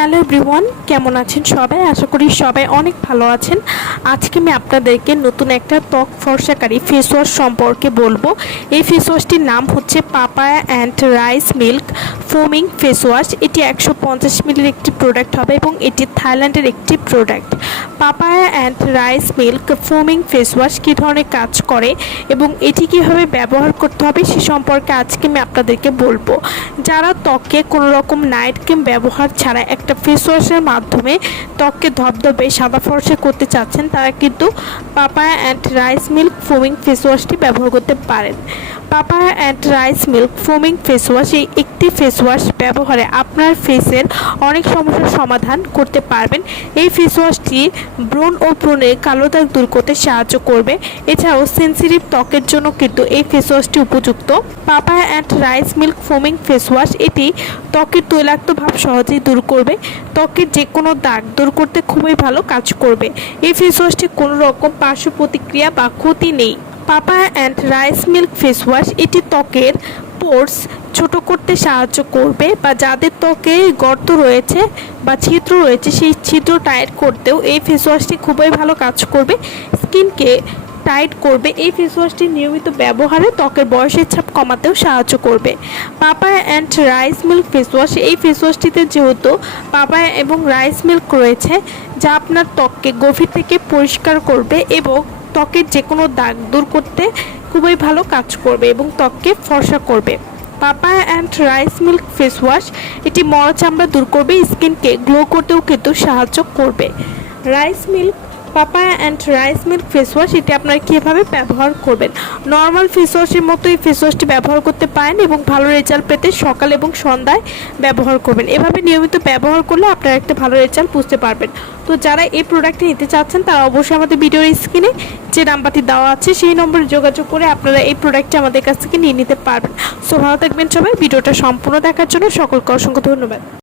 Hello everyone, কেমন আছেন সবাই? আশা করি সবাই অনেক ভালো আছেন। আজকে আমি আপনাদেরকে নতুন একটা ত্বক ফর্সাকারী ফেস ওয়াশ সম্পর্কে বলব। এই ফেস ওয়াশটির নাম হচ্ছে papaya and rice milk foaming face wash এটি একশো পঞ্চাশ মিলির একটি প্রোডাক্ট হবে এবং এটি থাইল্যান্ডের একটি product papaya and rice milk foaming face wash কী ধরনের কাজ করে এবং এটি কীভাবে ব্যবহার করতে হবে সে সম্পর্কে আজকে আমি আপনাদেরকে বলব। যারা ত্বকে কোনো রকম নাইট ক্রিম ব্যবহার ছাড়া একটা ফেস ওয়াশের মাধ্যমে ত্বককে ধবধবে, সাদা ফর্সে করতে চাচ্ছেন, তারা কিন্তু papaya and rice milk foaming face ওয়াশটি ব্যবহার করতে পারেন। Papaya and rice milk foaming face wash এই একটি ফেস ওয়াশ ব্যবহারে আপনার ফেসের অনেক সমস্যার সমাধান করতে পারবেন। এই ফেস ওয়াশটি ব্রণ ও ব্রণের কালো দাগ দূর করতে সাহায্য করবে। এছাড়াও সেন্সিটিভ ত্বকের জন্য কিন্তু এই ফেস ওয়াশটি উপযুক্ত। Papaya and rice milk foaming face wash এটি ত্বকের তৈলাক্ত ভাব সহজেই দূর করবে। ত্বকের যে কোনো দাগ দূর করতে খুবই ভালো কাজ করবে। এই ফেস ওয়াশটি কোনো রকম পার্শ্ব প্রতিক্রিয়া বা ক্ষতি নেই। Papaya and rice milk face wash এটি ত্বকের পোর্স ছোট করতে সাহায্য করবে বা যাদের ত্বকে গর্ত রয়েছে বা ছিদ্র রয়েছে, সেই ছিদ্র টাইট করতেও এই ফেস ওয়াশটি খুবই ভালো কাজ করবে। স্কিনকে টাইট করবে, এই ফেস ওয়াশটি নিয়মিত ব্যবহারে ত্বকের বয়সের ছাপ কমাতেও সাহায্য করবে। Papaya and rice milk face wash এই ফেস ওয়াশটিতে যেহেতু পাপায়া এবং রাইস মিল্ক রয়েছে, যা আপনার ত্বককে গভীর থেকে পরিষ্কার করবে এবং ত্বকের যে কোনো দাগ দূর করতে খুবই ভালো কাজ করবে এবং ত্বককে ফর্সা করবে। Papaya and rice milk face wash এটি মরা চামড়া দূর করবে, স্কিনকে গ্লো করতেও কিন্তু সাহায্য করবে। Rice milk papaya and rice milk face wash এটি আপনারা কীভাবে ব্যবহার করবেন? নর্মাল ফেস ওয়াশের মতো এই ফেস ওয়াশটি ব্যবহার করতে পারেন এবং ভালো রেজাল্ট পেতে সকাল এবং সন্ধ্যায় ব্যবহার করবেন। এভাবে নিয়মিত ব্যবহার করলে আপনারা একটা ভালো রেজাল্ট বুঝতে পারবেন। তো যারা এই প্রোডাক্টটি নিতে চাচ্ছেন, তারা অবশ্যই আমাদের ভিডিওর স্ক্রিনে যে নাম্বারটি দেওয়া আছে, সেই নম্বরে যোগাযোগ করে আপনারা এই প্রোডাক্টটি আমাদের কাছ থেকে নিয়ে নিতে পারবেন। সো ভালো থাকবেন সবাই। ভিডিওটা সম্পূর্ণ দেখার জন্য সকলকে অসংখ্য ধন্যবাদ।